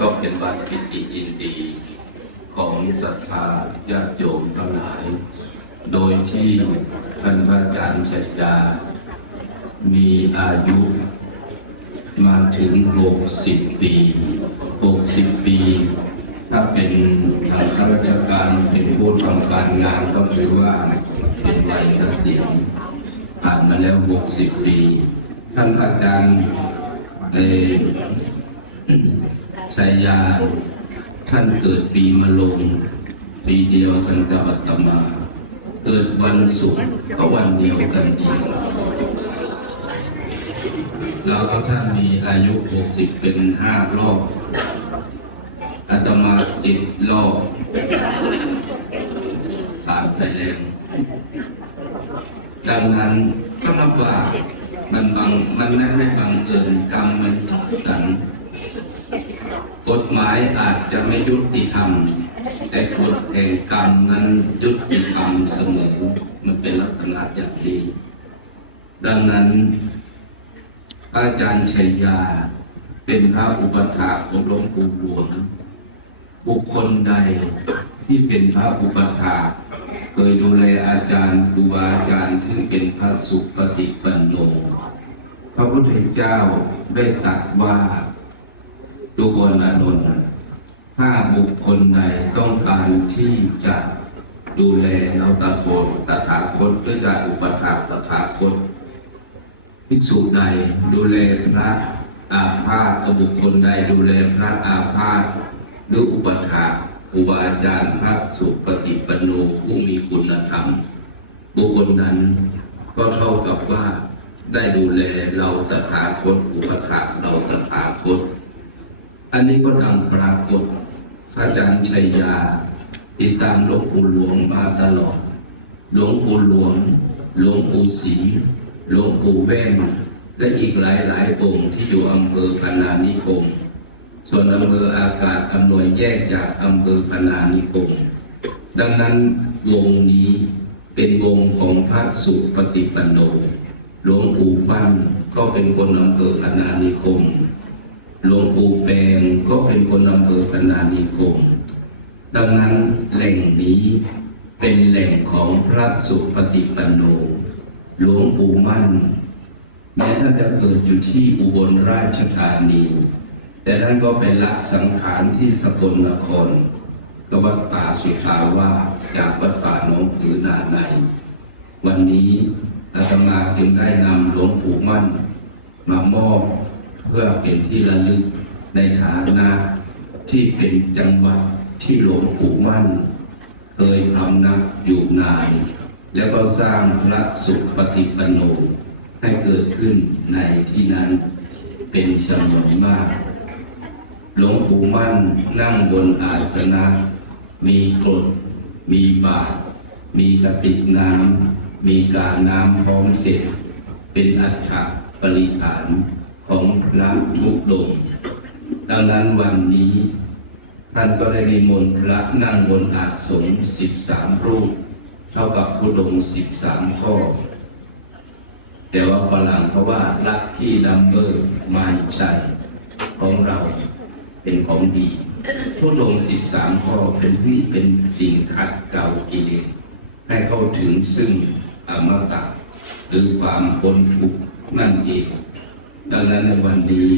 ก็เป็นวันปิติยินดีของศรัทธาญาติโยมทั้งหลาย โดยที่ท่านพระอาจารย์ชัยยามีอายุ มาถึงหกสิบปีหกสิบปี ถ้าเป็นทางข้าราชการเป็นผู้ทำการงานก็ถือว่าเป็นวัยเกษียณผ่านมาแล้วหกสิบปี ท่านอาจารย์เอ ชัยยา ท่านเกิดปีมะลง ปีเดียวกันกับอาตมา เกิดวันศุกร์ก็วันเดียวกันอีกแล้วก็ท่านมีอายุหกสิบเป็นห้ารอบอาตมาติดรอบสามไปแล้วดังนั้นก็นับว่ามันบังมันไม่ไม่บังเอิญกรรมมันสัน กฎหมายอาจจะไม่ยุติธรรม แต่กฎแห่งกรรมนั้นยุติธรรมเสมอมันเป็นลักษณะอย่างนี้ดังนั้นอาจารย์ชัยยาเป็นพระอุปถาของหลวงปู่หลวงบุคคลใดที่เป็นพระอุปถาเคยดูแลอาจารย์ครูบาอาจารย์ที่เป็นพระสุปฏิปันโน พระพุทธเจ้าได้ตรัสว่า ทุกคนอานนท์ถ้าบุคคลใดต้องการที่จะดูแลเราตะโกนตถาคตด้วยการอุปถาตถาคตภิกษุใดดูแลพระอาพาธบุคคลใดดูแลพระอาพาธหรืออุปถาครูบาอาจารย์พระสุปฏิปโนผู้มีคุณธรรม บุคคลนั้นก็เท่ากับว่าได้ดูแลเราตถาคตอุปถาเราตถาคต อันนี้ก็ดังปรากฏ พระอาจารย์ชัยยา ติดตามหลวงปู่หลวงมาตลอด หลวงปู่หลวง หลวงปู่ศรีหลวงปู่แว่นและอีกหลายหลายองค์ที่อยู่อำเภอพนานิคม ส่วนอำเภออากาศอำนวยแยกจากอำเภอพนานิคม ดังนั้นวงนี้เป็นวงของพระสุปฏิปันโน หลวงปู่ฟั่นก็เป็นคนอำเภอพนานิคม หลวงปู่แปงก็เป็นคนอำเภอพนานิคม ดังนั้นแหล่งนี้เป็นแหล่งของพระสุปฏิปันโน หลวงปู่มั่น แม้ท่านจะเกิดอยู่ที่อุบลราชธานี แต่ท่านก็เป็นละสังขารที่สกลนครกวัดป่าสุทาวาจากวัดป่าหนองผือนาใน วันนี้อาตมาจึงได้นำหลวงปู่มั่น มามอบ เพื่อเป็นที่ระลึกในฐานะที่เป็นจังหวัดที่หลวงปู่มั่น เคยพำนักอยู่นาน แล้วก็สร้างพระสุปฏิปันโนให้เกิดขึ้นในที่นั้นเป็นจำนวนมาก หลวงปู่มั่นนั่งบนอาสนะ มีกรดมีบาตรมีกระติกน้ำ มีกาน้ำพร้อมเสร็จ เป็นอัฐปริฐานของ พระมุกดงดังนั้นวันนี้ ท่านก็ได้นิมนต์พระนั่งบนอาสงสิบสามรูป เท่ากับผู้ดงสิบสามข้อ แต่ว่าฝรั่งเขาว่าลักที่ดัมเบอร์ไม่ใช่ของเราเป็นของดีผู้ดงสิบสามข้อเป็นที่เป็นสิ่งขัดเกลากิเลสให้เข้าถึงซึ่งอมตะหรือความพ้นทุกข์นั่นเอง ดังนั้นในวันนี้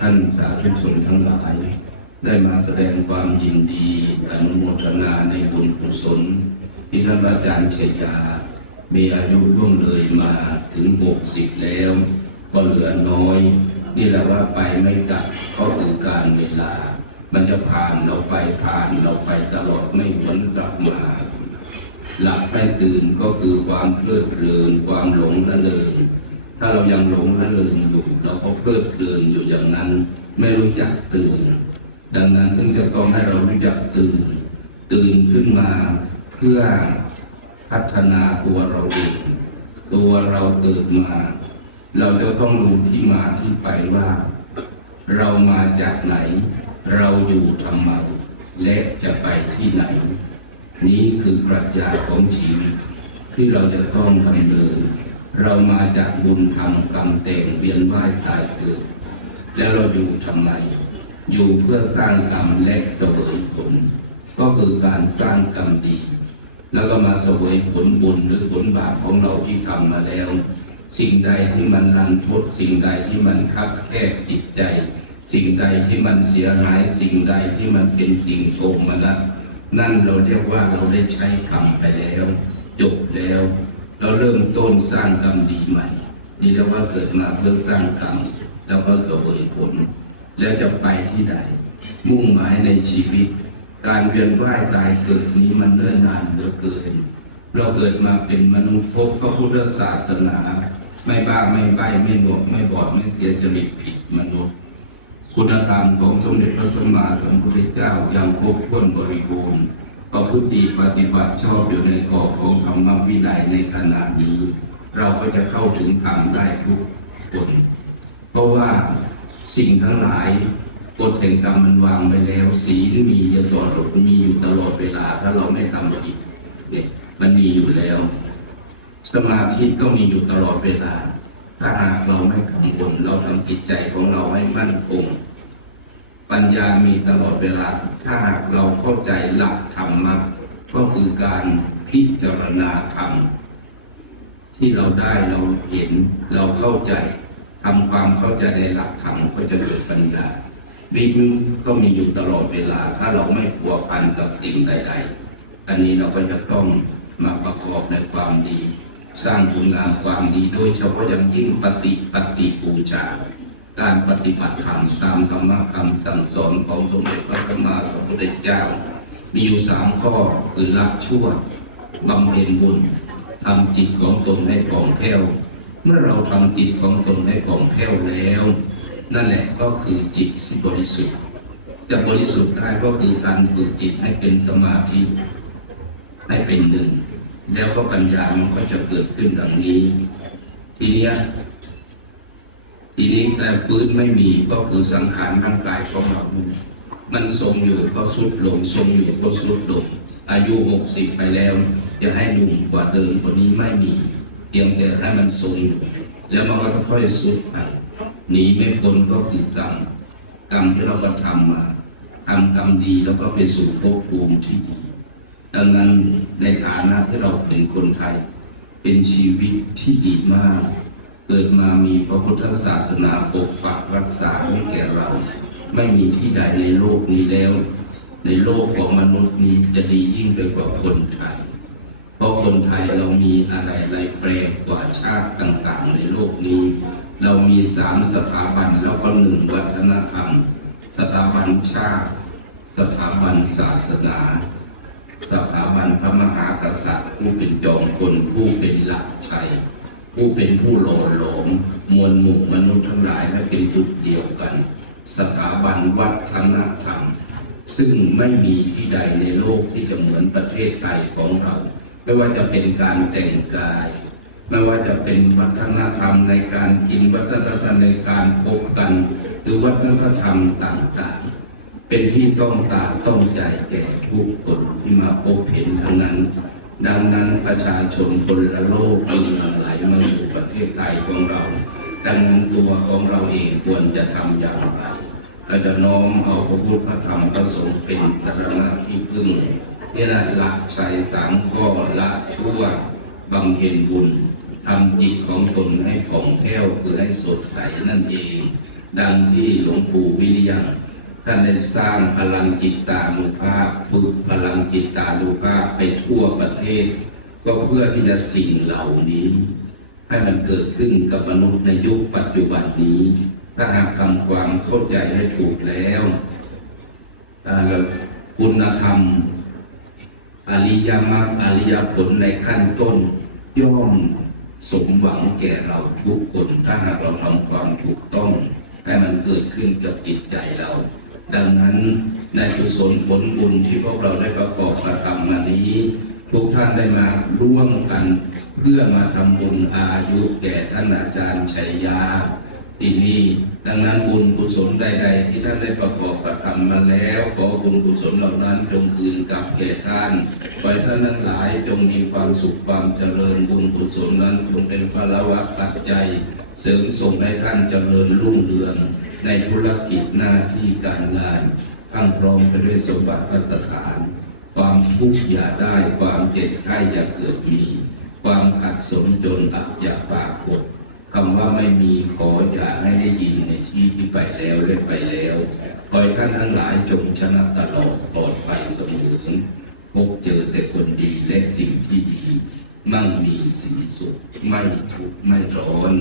ท่านสาธุชนทั้งหลาย ได้มาแสดงความยินดีอนุโมทนาในบุญกุศลที่ท่านอาจารย์เฉยามีอายุล่วงเลยมาถึงหกสิบแล้ว ก็เหลือน้อย นี่แหละว่าไปไม่กลับก็คือการเวลา มันจะผ่านเราไปผ่านเราไปตลอดไม่หวนกลับมา หลับให้ตื่นก็คือความเพลิดเพลินความหลงละเลย ถ้าเรายังหลงละเลยอยู่เราก็เพลิดเพลินอยู่อย่างนั้น ไม่รู้จักตื่น ดังนั้นจึงจะต้องให้เรารู้จักตื่น ตื่นขึ้นมาเพื่อพัฒนาตัวเราเองตัวเราเกิดมา เราจะต้องรู้ที่มาที่ไปว่า เรามาจากไหน เราอยู่ทำไมและจะไปที่ไหน นี้คือปรัชญาของชีวิตที่เราจะต้องดำเนิน เรามาจากบุญธรรมกรรมแต่งเวียนว่ายตายเกิดแล้วเราอยู่ทำไม อยู่เพื่อสร้างกรรมและเสวยผล ก็คือการสร้างกรรมดี แล้วก็มาเสวยผลบุญหรือผลบาปของเราที่ทำมาแล้ว สิ่งใดที่มันรันทดสิ่งใดที่มันคับแคบจิตใจ สิ่งใดที่มันเสียหาย สิ่งใดที่มันเป็นสิ่งโทมนัสนั่นเราเรียกว่าเราได้ใช้กรรมไปแล้ว จบแล้ว เราเริ่มต้นสร้างกรรมดีใหม่ นี่เรียกว่าเกิดมาเพื่อสร้างกรรมแล้วก็เสวยผล แล้วจะไปที่ใดมุ่งหมายในชีวิต การเวียนว่ายตายเกิดนี้มันเนิ่นนานเหลือเกิน เราเกิดมาเป็นมนุษย์พบพระพุทธศาสนา ไม่บ้าไม่ใบไม่หนวกไม่บอดไม่เสียจริตผิดมนุษย์ คุณธรรมของสมเด็จพระสัมมาสัมพุทธเจ้ายังครบถ้วนบริบูรณ์ ประพฤติปฏิบัติชอบอยู่ในกรอบของธรรมวินัยในขณะนี้ เราก็จะเข้าถึงธรรมได้ทุกคน เพราะว่าสิ่งทั้งหลายกฎแห่งกรรมมันวางไปแล้ว สีที่มีอยู่ตลอดมีอยู่ตลอดเวลา ถ้าเราไม่ทำผิดเนี่ยมันมีอยู่แล้ว สมาธิก็มีอยู่ตลอดเวลา ถ้าหากเราไม่กังวลเราทำจิตใจของเราให้มั่นคง ปัญญามีตลอดเวลา ถ้าหากเราเข้าใจหลักธรรมะก็คือการพิจารณาธรรม ที่เราได้เราเห็นเราเข้าใจทำความเข้าใจในหลักธรรมก็จะเกิดปัญญาวิมุตก็มีอยู่ตลอดเวลา ถ้าเราไม่ผัวพันกับสิ่งใด ๆ อันนี้เราก็จะต้องมาประกอบในความดี สร้างคุณงามความดีโดยเฉพาะอย่างยิ่งปฏิปฏิบูชา การปฏิบัติธรรมตามธรรมะคำสั่งสอนของสมเด็จพระสัมมาสัมพุทธเจ้า มีอยู่สามข้อคือละชั่วบำเพ็ญบุญทำจิตของตนให้ผ่องแผ้ว เมื่อเราทำจิตของตนให้ผ่องแผ้วแล้ว นั่นแหละก็คือจิตบริสุทธิ์ จะบริสุทธิ์ได้ก็คือการฝึกจิตให้เป็นสมาธิให้เป็นหนึ่ง แล้วก็ปัญญามันก็จะเกิดขึ้นดังนี้ ทีนี้ ทีนี้แต่ฟื้นไม่มีก็คือสังขารร่างกายของเรา มันทรงอยู่ก็สุดลงทรงอยู่ก็สุดลง อายุหกสิบไปแล้ว จะให้หนุ่มกว่าเดิมกว่านี้ไม่มีเพียงแต่ให้มันทรงอยู่แล้วมันก็ค่อยสุดไปหนีไม่พ้นก็คือกรรมกรรมที่เราก็ทำมาทำกรรมดีแล้วก็ไปสู่ภพภูมิที่ดีดังนั้นในฐานะที่เราเป็นคนไทย เป็นชีวิตที่ดีมาก เกิดมามีพระพุทธศาสนาปกปักรักษาให้แก่เรา ไม่มีที่ใดในโลกนี้แล้ว ในโลกของมนุษย์นี้จะดียิ่งไปกว่าคนไทย เพราะคนไทยเรามีอะไรอะไรแปลกกว่าชาติต่างๆ ในโลกนี้ เรามีสามสถาบันแล้วก็หนึ่งวัฒนธรรม สถาบันชาติ สถาบันศาสนา สถาบันพระมหากษัตริย์ผู้เป็นจอมคนผู้เป็นหลักชัย ผู้เป็นผู้หล่อหลอมมวลหมู่มนุษย์ทั้งหลายให้เป็นจุดเดียวกัน สถาบันวัฒนธรรม ซึ่งไม่มีที่ใดในโลกที่จะเหมือนประเทศไทยของเรา ไม่ว่าจะเป็นการแต่งกาย ไม่ว่าจะเป็นวัฒนธรรมในการกินวัฒนธรรมในการพบกัน หรือวัฒนธรรมต่างๆเป็นที่ต้องตาต้องใจแก่ทุกคนที่มาพบเห็นทั้งนั้น ดังนั้นประชาชนคนละโลกมีไหลมาอยู่ประเทศไทยของเรา ดังนั้นตัวของเราเองควรจะทำอย่างไรเราจะน้อมเอาพระพุทธพระธรรมพระสงฆ์เป็นสารณะที่พึ่งนี่แหละหลักใจสามข้อละชั่วบำเพ็ญบุญทำจิตของตนให้ผ่องแผ้วคือให้สดใสนั่นเอง ดังที่หลวงปู่วิริยัง ท่านได้สร้างพลังจิตตานุภาพฝึกพลังจิตตานุภาพไปทั่วประเทศ ก็เพื่อที่จะสิ่งเหล่านี้ ให้มันเกิดขึ้นกับมนุษย์ในยุคปัจจุบันนี้ ถ้าหากทำความเข้าใจให้ถูกแล้วคุณธรรม อริยมรรคอริยผลในขั้นต้น ย่อมสมหวังแก่เราทุกคน ถ้าหากเราทำความถูกต้อง ให้มันเกิดขึ้นกับจิตใจเรา ดังนั้นในกุศลผลบุญที่พวกเราได้ประกอบกระทำมานี้ ทุกท่านได้มาร่วมกันเพื่อมาทำบุญอายุแก่ท่านอาจารย์ชัยยาที่นี่ดังนั้นบุญกุศลใด ๆ ที่ท่านได้ประกอบกระทำมาแล้ว ขอบุญกุศลเหล่านั้นจงคืนกลับแก่ท่านไว้ท่านทั้งหลายจงมีความสุขความเจริญบุญกุศลนั้นจงเป็นพระวะปัจจัยเสริมส่งให้ท่านเจริญรุ่งเรือง ในธุรกิจหน้าที่การงานทั้งพร้อมไปด้วยสมบัติพัสถาน ความทุกข์อย่าได้ ความเจ็บไข้อย่าเกิดมี ความขัดสนจนอับอย่าปรากฏคำว่าไม่มีขออย่าให้ได้ยินในที่ที่ไปแล้วและไปแล้วขอให้ท่านทั้งหลายจงชนะตลอดปลอดภัยเสมอพบเจอแต่คนดีและสิ่งที่ดี มั่งมีสีสุข ไม่ทุกข์ไม่ร้อน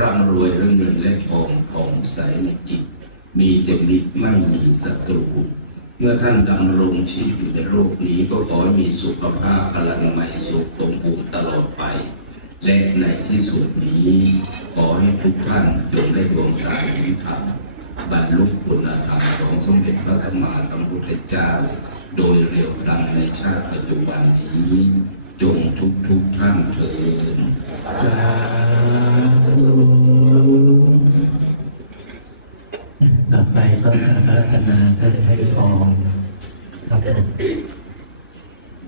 ร่ำรวยเรื่องเงินและทองผ่องใสในจิต มีแต่มิตไม่มีศัตรู เมื่อท่านดำรงชีพอยู่ในโลกนี้ก็ขอให้มีสุขภาพพลังใหม่สุขสมบูรณ์ตลอดไป และในที่สุดนี้ ขอให้ทุกท่านจงได้ดวงตาเห็นธรรมบรรลุคุณธรรมของสมเด็จพระสัมมาสัมพุทธเจ้า โดยเร็วพลันในชาติปัจจุบันนี้ จงทุกทุกๆท่านเถิดสาธุต่อไปก็อารัธนาท่านให้พรครับผม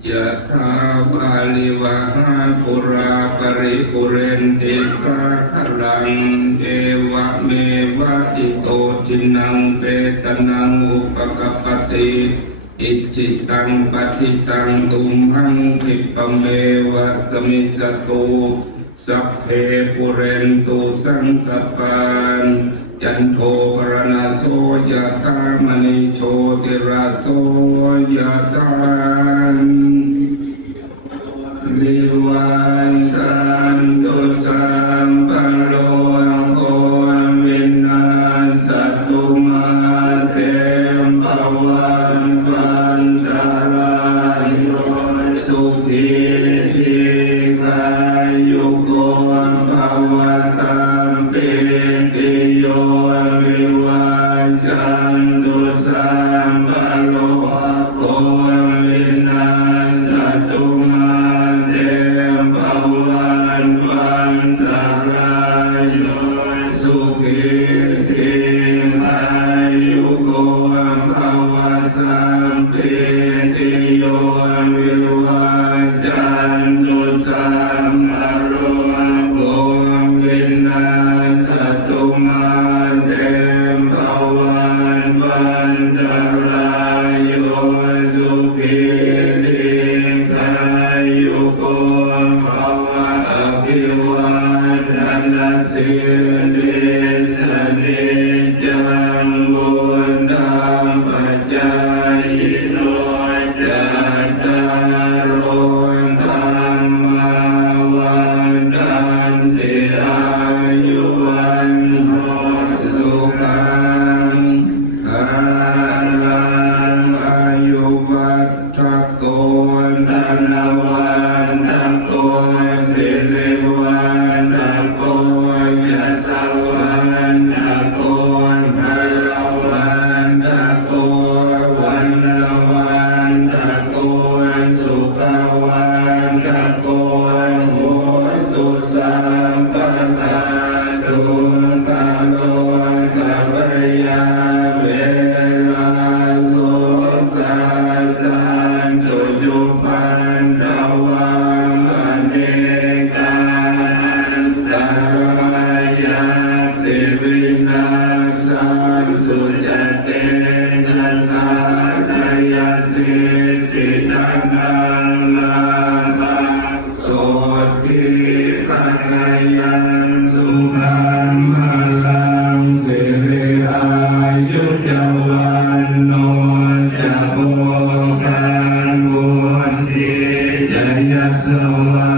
ยะถาวาลิวะหาปุราปริปุเรนติสาคลังเอวะเมวะอิโตจินังเปตนังอุปกปปติ อิจิตังปฏิตังตุมหังคิปเมวะสมิจตุสัพเพปุเรนตุสังกปานจันโทปรณโสยะตามณิโชติราโสยะตาน ติยะสวา